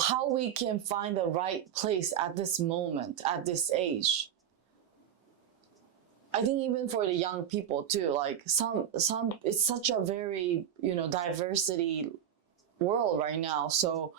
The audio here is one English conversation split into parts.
how we can find the right place at this moment, at this age. I think even for the young people too, like some it's such a very, diversity world right now. So,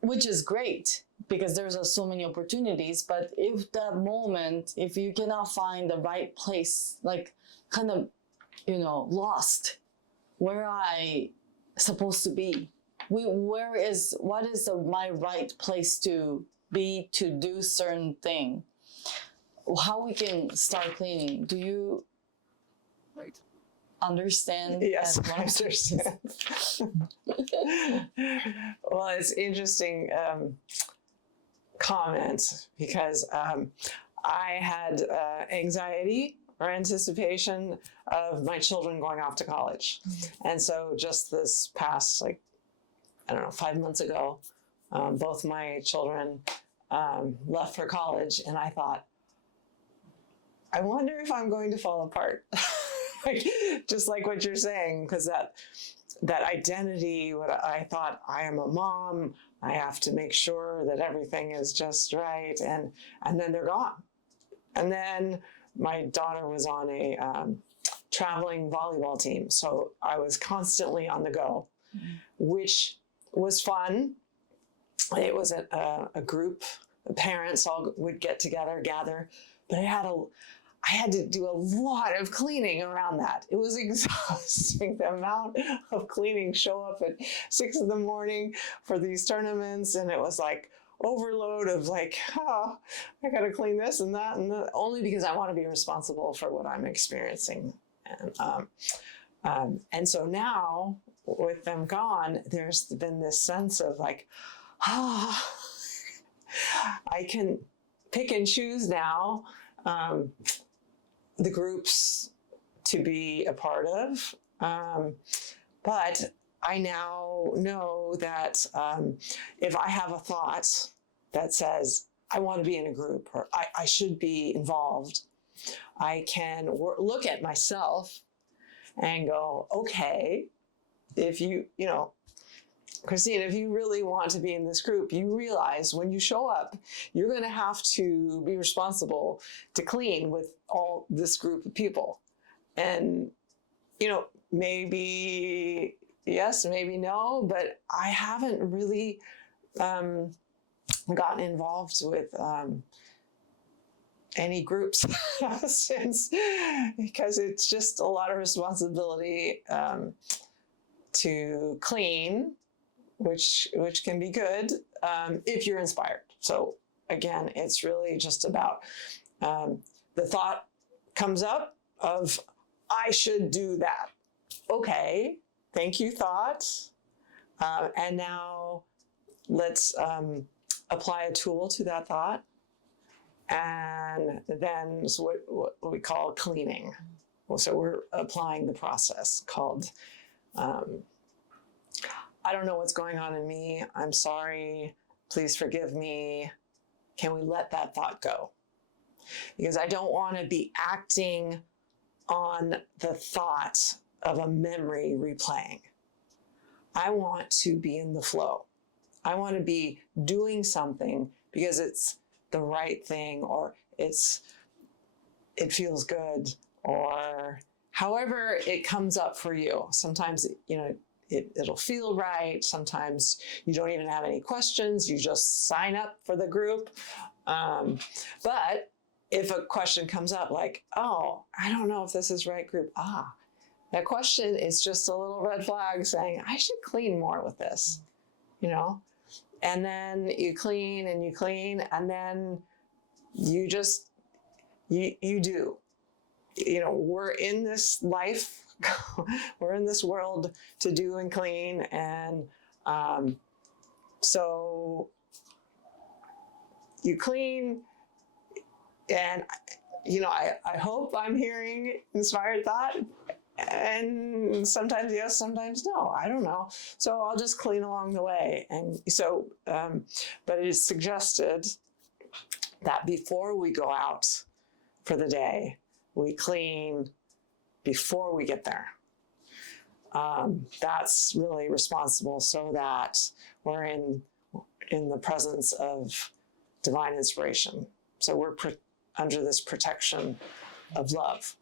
which is great because there's so many opportunities. But if that moment, if you cannot find the right place, like kind of, lost, where I supposed to be, what is my right place to be, to do certain thing, how we can start cleaning. Do you understand? Yes, I understand. Well, it's interesting comments because I had anxiety or anticipation of my children going off to college. And so just this past, 5 months ago, both my children left for college, and I thought, I wonder if I'm going to fall apart. Just like what you're saying, because that identity, what I thought, I am a mom, I have to make sure that everything is just right, and then they're gone. And then my daughter was on a traveling volleyball team, so I was constantly on the go, which was fun. It was a group, parents all would get together, gather, but I had to do a lot of cleaning around that. It was exhausting, the amount of cleaning, show up at 6 a.m. for these tournaments, and it was like overload of I gotta clean this and that, only because I want to be responsible for what I'm experiencing. And so now, with them gone, there's been this sense of I can pick and choose now the groups to be a part of. But I now know that if I have a thought that says, I want to be in a group, or I should be involved, I can look at myself and go, okay, if Christine, if you really want to be in this group, you realize when you show up, you're going to have to be responsible to clean with all this group of people. And, maybe yes, maybe no, but I haven't really gotten involved with any groups since, because it's just a lot of responsibility to clean, which can be good if you're inspired. So again, it's really just about the thought comes up of, I should do that. Okay, thank you, thought. And now let's apply a tool to that thought. And then what we call cleaning. So we're applying the process called, I don't know what's going on in me. I'm sorry. Please forgive me. Can we let that thought go? Because I don't want to be acting on the thought of a memory replaying. I want to be in the flow. I want to be doing something because it's the right thing, or it feels good, or however it comes up for you. Sometimes, it'll feel right. Sometimes you don't even have any questions. You just sign up for the group. But if a question comes up like, oh, I don't know if this is right group. That question is just a little red flag saying, I should clean more with this, And then you clean, and then you just, you do. We're in this life, we're in this world to do and clean. And so you clean, and, I hope I'm hearing inspired thought. And sometimes yes, sometimes no, I don't know. So I'll just clean along the way. And so, but it is suggested that before we go out for the day, we clean before we get there. That's really responsible, so that we're in in the presence of divine inspiration. So we're under this protection of love.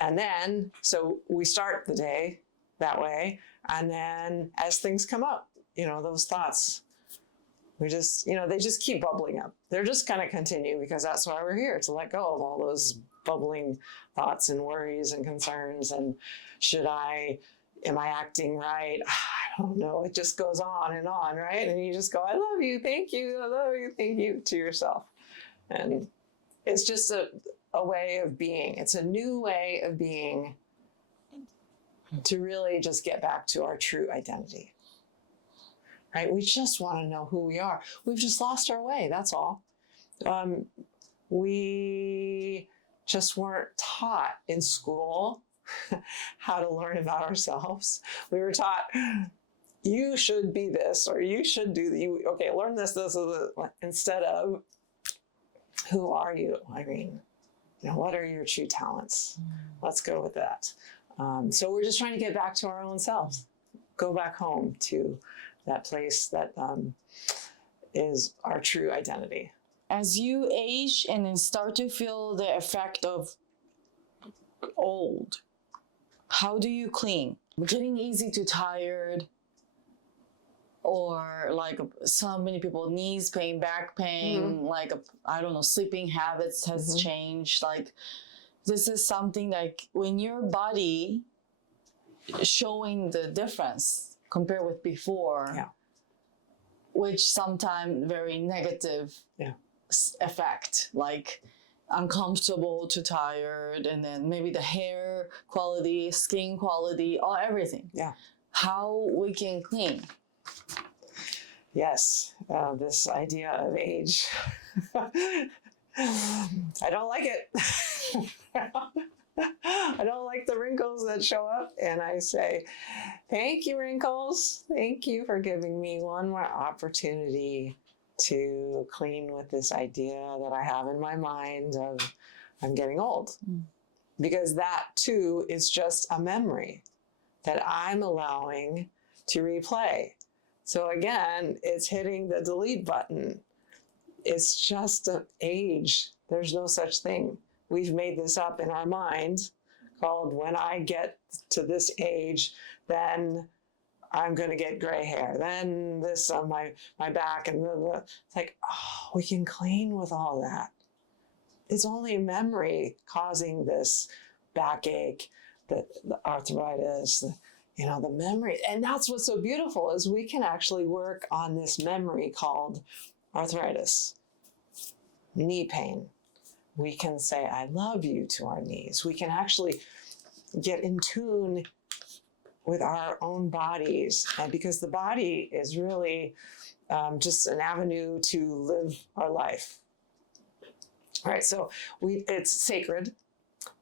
And then, so we start the day that way. And then as things come up, those thoughts, we just, they just keep bubbling up. They're just going to continue because that's why we're here, to let go of all those bubbling thoughts and worries and concerns. And am I acting right? I don't know. It just goes on, right? And you just go, I love you. Thank you. I love you. Thank you to yourself. And it's just a way of being. It's a new way of being to really just get back to our true identity, right? We just want to know who we are. We've just lost our way. That's all. We just weren't taught in school how to learn about ourselves. We were taught, you should be this, or you should do learn this, instead of, who are you, Irene? What are your true talents? Let's go with that. So we're just trying to get back to our own selves, go back home to that place that is our true identity. As you age and then start to feel the effect of old, how do you clean? Getting easy to tired, or like so many people, knees pain, back pain, like, I don't know, sleeping habits has changed. Like, this is something like when your body showing the difference compared with before, which sometimes very negative effect, like uncomfortable to tired, and then maybe the hair quality, skin quality, everything. Yeah. How we can clean. Yes, this idea of age. I don't like it. I don't like the wrinkles that show up. And I say, thank you, wrinkles. Thank you for giving me one more opportunity to clean with this idea that I have in my mind of I'm getting old. Because that too is just a memory that I'm allowing to replay. So again, it's hitting the delete button. It's just an age. There's no such thing. We've made this up in our mind called, when I get to this age, then I'm going to get gray hair. Then this on my back. And it's like, we can clean with all that. It's only memory causing this backache, the arthritis, the memory. And that's what's so beautiful, is we can actually work on this memory called arthritis, knee pain. We can say, I love you to our knees. We can actually get in tune with our own bodies. And because the body is really just an avenue to live our life. All right, so it's sacred.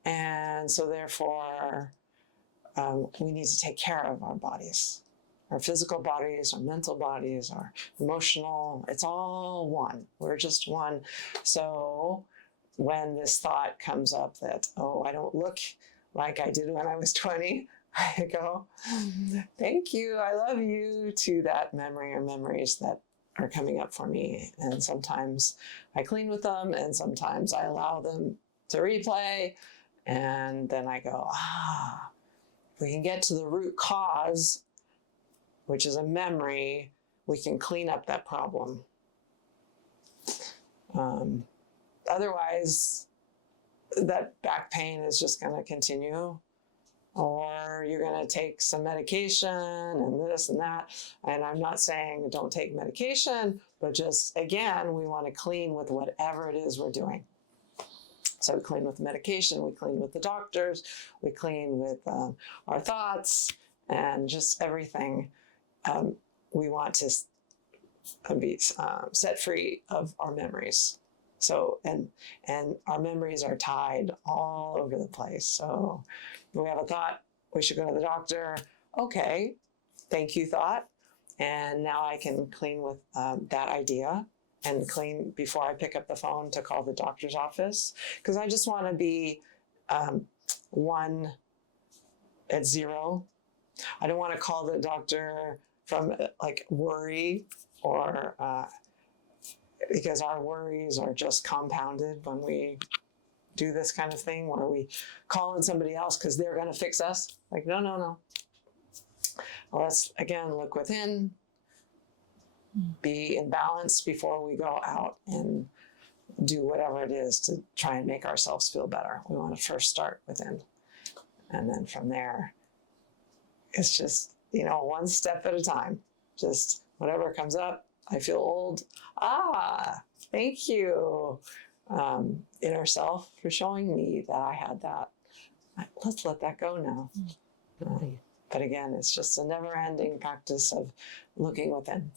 And so therefore, we need to take care of our bodies, our physical bodies, our mental bodies, our emotional. It's all one. We're just one. So when this thought comes up that, I don't look like I did when I was 20, I go, thank you, I love you, to that memory or memories that are coming up for me. And sometimes I clean with them, and sometimes I allow them to replay. And then I go, if we can get to the root cause, which is a memory, we can clean up that problem. Otherwise, that back pain is just going to continue, or you're going to take some medication and this and that. And I'm not saying don't take medication, but just, again, we want to clean with whatever it is we're doing. So we clean with medication, we clean with the doctors, we clean with our thoughts, and just everything. We want to be set free of our memories. So, and our memories are tied all over the place. So we have a thought, we should go to the doctor. Okay, thank you, thought. And now I can clean with that idea, and clean before I pick up the phone to call the doctor's office. Because I just want to be 1 at 0. I don't want to call the doctor from like worry or because our worries are just compounded when we do this kind of thing where we call on somebody else because they're going to fix us. Like, no. Let's again look within, be in balance before we go out and do whatever it is to try and make ourselves feel better. We want to first start within. And then from there, it's just, one step at a time. Just whatever comes up. I feel old. Thank you, inner self, for showing me that I had that. Let's let that go now. But again, it's just a never-ending practice of looking within.